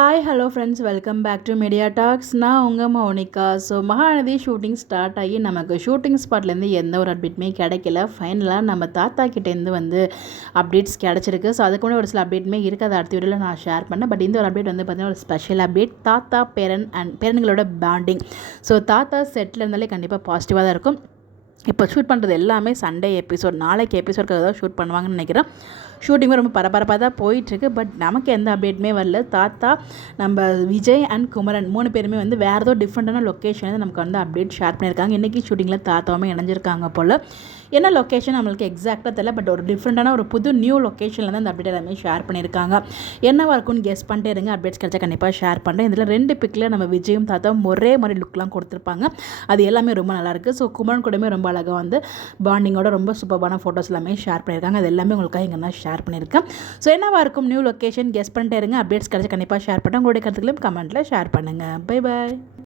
Hi hello friends, welcome back to Media Talks. நான் உங்கள் Mounika. So Mahanadi shooting start ஆகி நமக்கு ஷூட்டிங் ஸ்பாட்லேருந்து எந்த ஒரு அப்டேட்டுமே கிடைக்கல. ஃபைனலாக நம்ம தாத்தா கிட்டேருந்து வந்து அப்டேட்ஸ் கிடச்சிருக்கு. ஸோ அதுக்கு முன்னாடி ஒரு சில அப்டேட்டுமே இருக்குது, அதை அடுத்த வீடியோவில் நான் ஷேர் பண்ணேன். பட் இந்த ஒரு அப்டேட் வந்து பார்த்திங்கன்னா ஒரு ஸ்பெஷல் அப்டேட். தாத்தா பேரன்களோட பாண்டிங். ஸோ தாத்தா செட்டில் இருந்தாலே கண்டிப்பாக பாசிட்டிவாக தான் இருக்கும். இப்போ ஷூட் பண்ணுறது எல்லாமே சண்டே எபிசோட், நாளைக்கு எபிசோடுக்காக தான் ஷூட் பண்ணுவாங்கன்னு நினைக்கிறேன். ஷூட்டிங்கும் ரொம்ப பரபரப்பாக தான் போயிட்டுருக்கு. பட் நமக்கு எந்த அப்டேட்டுமே வரல. தாத்தா, நம்ம விஜய் அண்ட் குமரன் 3 பேருமே வந்து வேறு ஏதோ டிஃப்ரெண்ட்டான லொக்கேஷன் நமக்கு வந்து அப்டேட் ஷேர் பண்ணியிருக்காங்க. இன்றைக்கி ஷூட்டிங்கில் தாத்தாவுமே இணைஞ்சிருக்காங்க போல். என்ன லொக்கேஷன் நம்மளுக்கு எக்ஸாக்டாக தெரியல. பட் ஒரு டிஃப்ரெண்ட்டான ஒரு புது நியூ லொக்கேஷனில் தான் அந்த அப்டேட் எல்லாமே ஷேர் பண்ணியிருக்காங்க. என்னவாக இருக்கும்னு கெஸ் பண்ணிட்டே இருங்க. அப்டேட்ஸ் கிடைச்சா கண்டிப்பாக ஷேர் பண்ணுறேன். இதில் 2 பிக்கில் நம்ம விஜயும் தாத்தாவும் ஒரே மாதிரி லுக்லாம் கொடுத்துருப்பாங்க. அது எல்லாமே ரொம்ப நல்லாயிருக்கு. ஸோ குமரன் கூடமே ரொம்ப அழகாக வந்து பாண்டிங்கோட ரொம்ப சூப்பரான ஃபோட்டோஸ் எல்லாமே ஷேர் பண்ணியிருக்காங்க. அது எல்லாமே உங்களுக்காக இங்கே நான் ஷேர் பண்ணியிருக்கேன். ஸோ என்னவாக இருக்கும் நியூ லொக்கேஷன் கெஸ் பண்ணிட்டே இருங்க. அப்டேட்ஸ் கிடைச்சா கண்டிப்பாக ஷேர் பண்ணுறேன். உங்களுடைய கருத்துக்களையும் கமெண்ட்டில் ஷேர் பண்ணுங்கள். Bye bye.